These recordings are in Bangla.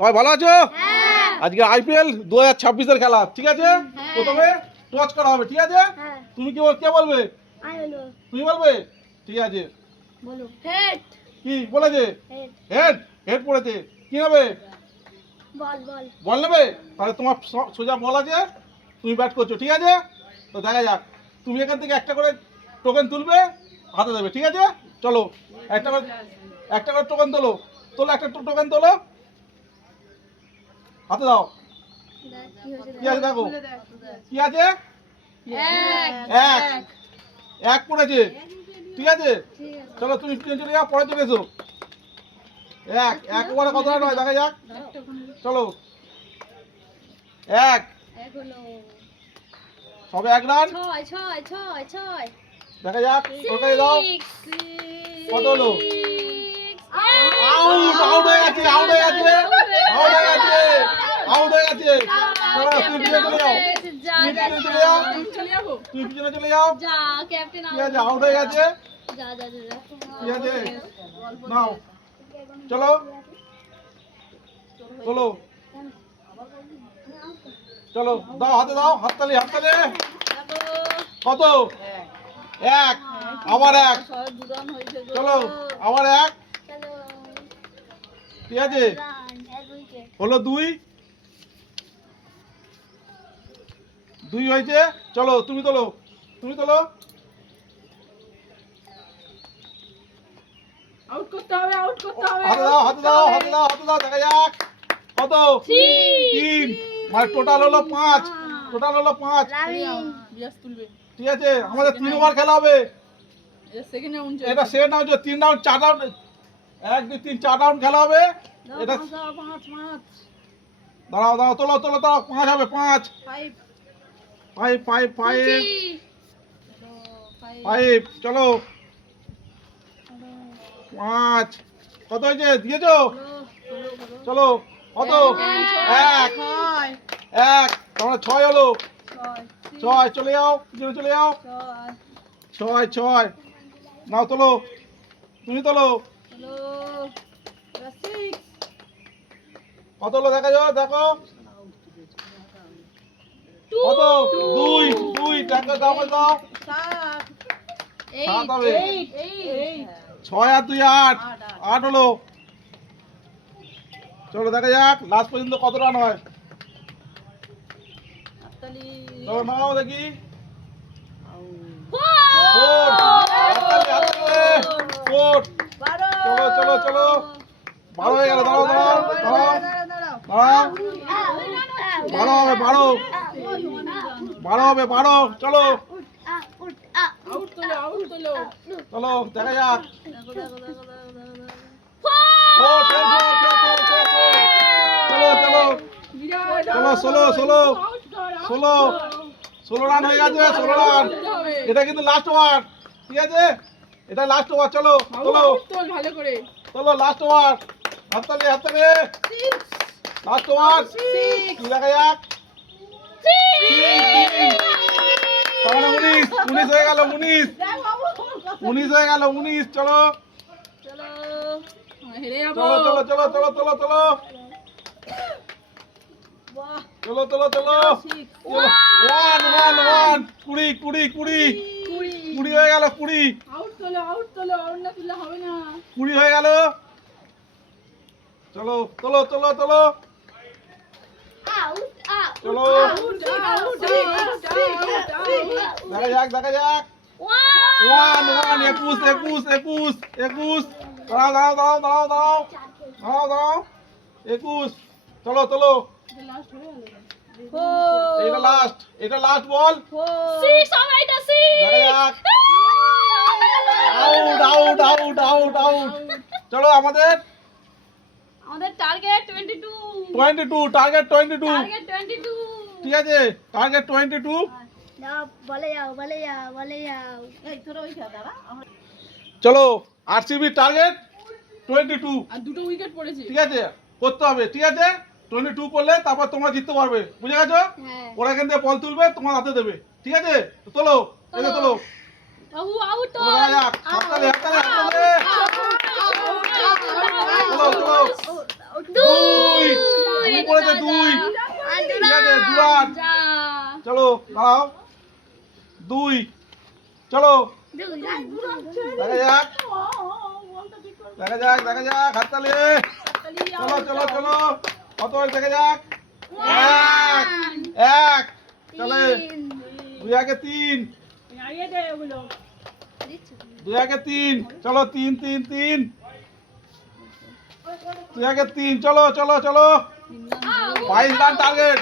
সবাই ভালো আছো? আজকে আইপিএল 2026-এর খেলা, ঠিক আছে? প্রথমে টস করা হবে, ঠিক আছে? তুমি কে বলবে? তুমি বলবে? ঠিক আছে, বলো। হেড। কি বলেছে? হেড। হেড পড়েছে, কি হবে? বল বল। বল নেবে? তাহলে তোমার সোজা বল আছে, তুমি ব্যাট করছো, ঠিক আছে? তো দেখা যাক, তুমি এখান থেকে একটা করে টোকেন তুলবে, হাতে দেবে, ঠিক আছে? চলো একটা করে টোকেন তোলো, একটা টোকেন তোলো, হাতে দাও। কি আছে দেখো, কি আছে? এক পড়েছে, ঠিক আছে? চলো তুমি পিছনে চলে যাও, পরে চলে এসো। এক ওভারে কত রান হয় দেখা যাক। চলো এক, সবে এক রান, দেখা যাক। ওটাই দাও, কত হলো? আউট, আউট হয়ে গেছে, আউট হয়ে গেছে, আউট হয়ে গেছে, আউট হয়ে গেছে। চলো তুমি পিছনে চলে যাও, তুমি পিছনে চলে যাও, তুমি পিছনে চলে যাও। ঠিক আছে, আউট হয়ে গেছে, ঠিক আছে? নাও, চলো চলো চলো, দাও, হাতে দাও, হাততালি, হাততালি। কত? এক, আবার এক। চলো আবার এক, ঠিক আছে? হলো দুই, দুই হয়েছে। চলো তুমি তোলো, তুমি তোলো। আউট করতে হবে, আউট করতে হবে। হাতে দাও, হাতে দাও, হাতে দাও, হাতে দাও, দেখা যাক। কত? তিন, মানে টোটাল হলো পাঁচ, টোটাল হলো পাঁচ। ঠিক আছে, আমাদের 3 ওভার খেলা হবে। এটা সেকেন্ড রাউন্ড, তিন রাউন্ড, 4 রাউন্ড, 1 2 3 4 রাউন্ড খেলা হবে। এটা দাঁড়াও দাঁড়াও, তোলো তোলো, দাও, 5 হবে, 5 5 5 5, চলো 5। কত হয়েছে দিয়েছো? চলো কত? এক, এক, তোমরা 6 হলো, 6। চলে যাও, পিছনে চলে যাও। 6 নাও, তোলো, তুমি তোলো। কত হলো দেখা যাও, দেখো কত? 2, 2, টাকা দাও, দাও। 7 হবে, 6 আর 2 8, 8 হলো। চলো দেখা যাক লাস্ট পর্যন্ত কত রান হয়। চলো নাও দেখি। 4, চলো চলো চলো, 12 হয়ে গেল। দাঁড়াও দাঁড়াও দাঁড়াও দাঁড়াও, 12 হবে, 12 হবে, 12। চলো চলো দেখা যাক। 4, চলো চলো, 16 রান হয়ে গেছে, 16 রান। এটা কিন্তু লাস্ট ওভার, ঠিক আছে? এটা লাস্ট ওভার। চলো চলো চলো, লাস্ট ওভার, হাততালি, হাততালি। লাস্ট ওভার, কি দেখা যাক। 19 হয়ে গেল, 19 হয়ে গেল, 19। চলো চলো চলো চলো চলো চলো চলো চলো চলো চলো, 20 হয়ে গেল, 20 হয়ে গেল। চলো চলো চলো চলো চলো, দেখা যাক, দেখা যাক। 21, দাঁড়াও দাঁড়াও দাঁড়াও দাঁড়াও দাঁড়াও দাঁড়াও দাঁড়াও, 21। চলো চলো, এটা লাস্ট, এটা লাস্ট বল। দেখা যাক। Out out out out out. চলো আমাদের টার্গেট 22, 22, টার্গেট 22, ঠিক আছে? টার্গেট 22। চলো আরসিবি টার্গেট 22, আর দুটো উইকেট পড়েছে। ঠিক আছে? করতে হবে, ঠিক আছে? 22 করলে তারপর তোমরা জিততে পারবে, বুঝে গেছো? ওরা এখান থেকে বল তুলবে, তোমার হাতে দেবে, ঠিক আছে? তো তোলো, এই তোলো। দেখা যাক, হাততালি, হাততালি, হাততালি। চলো চলো, 2 পড়েছে 2 ঠিক আছে দুলাট চলো দাঁড়াও 2 চলো দেখা যাক হাততালি চলো চলো চলো কত হয়েছে দেখা যাক 1 চলে 2 আগে 3 2 আগে 3 চলো 3 3 3 2 আগে 3 চলো চলো চলো 22 রান টার্গেট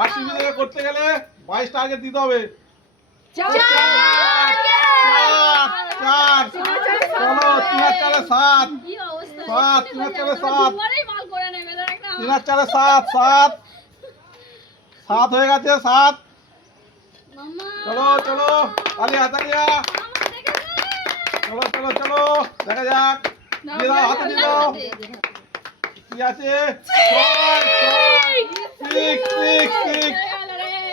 আরসিবি থেকে করতে গেলে 22 টার্গেট দিতে হবে 4 চলো 3 আর 4 7 3 আর 4 7 3 আর 4 7 7 হয়ে গেছে 7 চলো চলো তালি হাতালিয়া চলো চলো চলো দেখা যাক দিয়ে দাও হাতে দিয়ে দাও কি আছে 6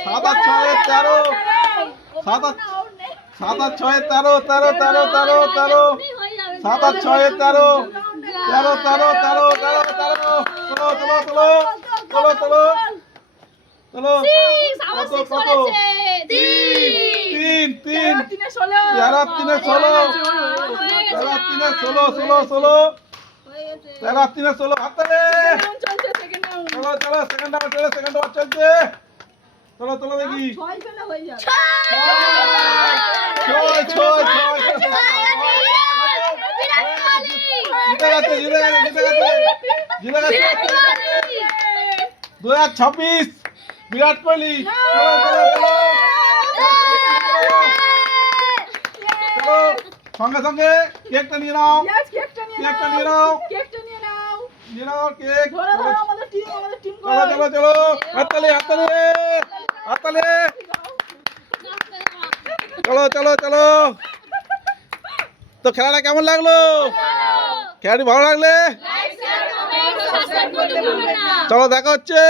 7 আর 6 13 7 আর 6 13 13 13 13 7 আর 6 13 13 13 চলো চলো চলো চলো চলো চলো কত 3 3 13 3 16 হাততালি চলো চলো সেকেন্ড আওয়ার চলছে চলো চলো দেখি 6 2026 বিরাট কোহলি চলো সঙ্গে সঙ্গে কেকটা নিয়ে নাও কেকটা নিয়ে নাও কেক চলো চলো হাততালি চলো তো খেলাটা কেমন লাগলো খেলাটি ভালো লাগলে চলো দেখা হচ্ছে